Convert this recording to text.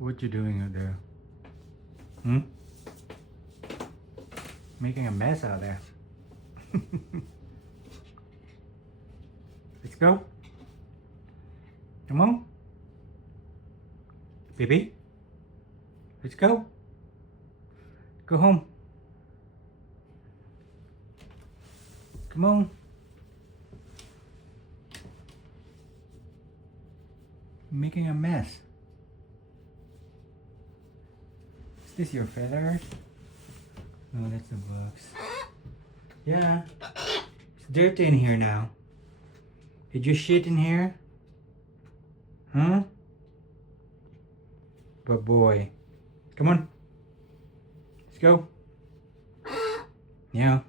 What you doing out there? Hmm? Making a mess out there. Let's go. Come on. Baby. Let's go. Go home. Come on. Making a mess. Is this your feathers? No, that's the books. Yeah. It's dirty in here now. Did you shit in here? Huh? Good boy. Come on. Let's go. Yeah.